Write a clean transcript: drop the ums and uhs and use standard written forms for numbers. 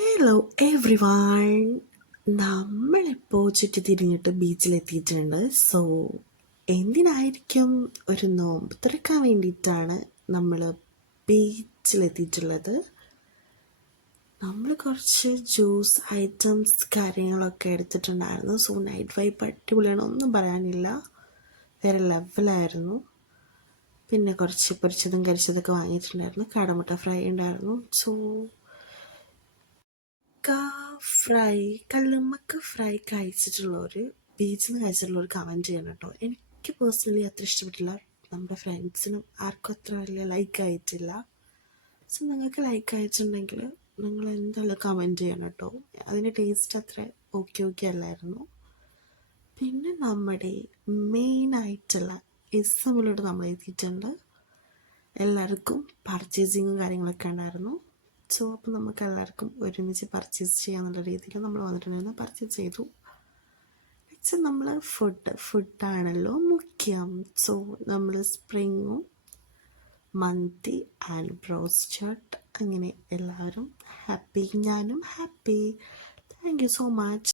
Hello every one, നമ്മളിപ്പോൾ ചുറ്റിത്തിരിഞ്ഞിട്ട് ബീച്ചിലെത്തിയിട്ടുണ്ട്. So എന്തിനായിരിക്കും? ഒരു നോമ്പ് തുറക്കാൻ വേണ്ടിയിട്ടാണ് നമ്മൾ ബീച്ചിലെത്തിയിട്ടുള്ളത്. നമ്മൾ കുറച്ച് ജ്യൂസ് ഐറ്റംസ് കാര്യങ്ങളൊക്കെ എടുത്തിട്ടുണ്ടായിരുന്നു. സോ നൈറ്റ് വൈബ് അടിപൊളിയാണ്, ഒന്നും പറയാനില്ല, വേറെ ലെവലായിരുന്നു. പിന്നെ കുറച്ച് പൊരിച്ചതും കരിച്ചതൊക്കെ വാങ്ങിയിട്ടുണ്ടായിരുന്നു. കാടമുട്ട ഫ്രൈ ഉണ്ടായിരുന്നു. സോ ഫ്രൈ കല്ലുമ്മക്ക ഫ്രൈ കഴിച്ചിട്ടുള്ളവർ ബീച്ചിൽ നിന്ന് കഴിച്ചിട്ടുള്ളവർ കമൻറ്റ് ചെയ്യണം കേട്ടോ. എനിക്ക് പേഴ്സണലി അത്ര ഇഷ്ടപ്പെട്ടില്ല, നമ്മുടെ ഫ്രണ്ട്സിനും ആർക്കും അത്ര വലിയ ലൈക്ക് ആയിട്ടില്ല. സോ നിങ്ങൾക്ക് ലൈക്ക് അയച്ചിട്ടുണ്ടെങ്കിൽ നിങ്ങൾ എന്തായാലും കമൻറ്റ് ചെയ്യണം കേട്ടോ. അതിൻ്റെ ടേസ്റ്റ് അത്ര ഓക്കെ അല്ലായിരുന്നു. പിന്നെ നമ്മുടെ മെയിനായിട്ടുള്ള എസ്എമ്മിലോട്ട് നമ്മൾ എത്തിയിട്ടുണ്ട്. എല്ലാവർക്കും പർച്ചേസിങ്ങും കാര്യങ്ങളൊക്കെ ഉണ്ടായിരുന്നു. സോ അപ്പം നമുക്ക് എല്ലാവർക്കും ഒരുമിച്ച് പർച്ചേസ് ചെയ്യാന്നുള്ള രീതിയിൽ നമ്മൾ വന്നിട്ടുണ്ടായിരുന്നു. പർച്ചേസ് ചെയ്തു. നെക്സ്റ്റ് നമ്മൾ ഫുഡാണല്ലോ മുഖ്യം. സോ നമ്മൾ സ്പ്രിങ്ങും മന്തി ആൻഡ് ബ്രോസ്റ്റഡ്, അങ്ങനെ എല്ലാവരും ഹാപ്പി, ഞാനും happy. Thank you so much.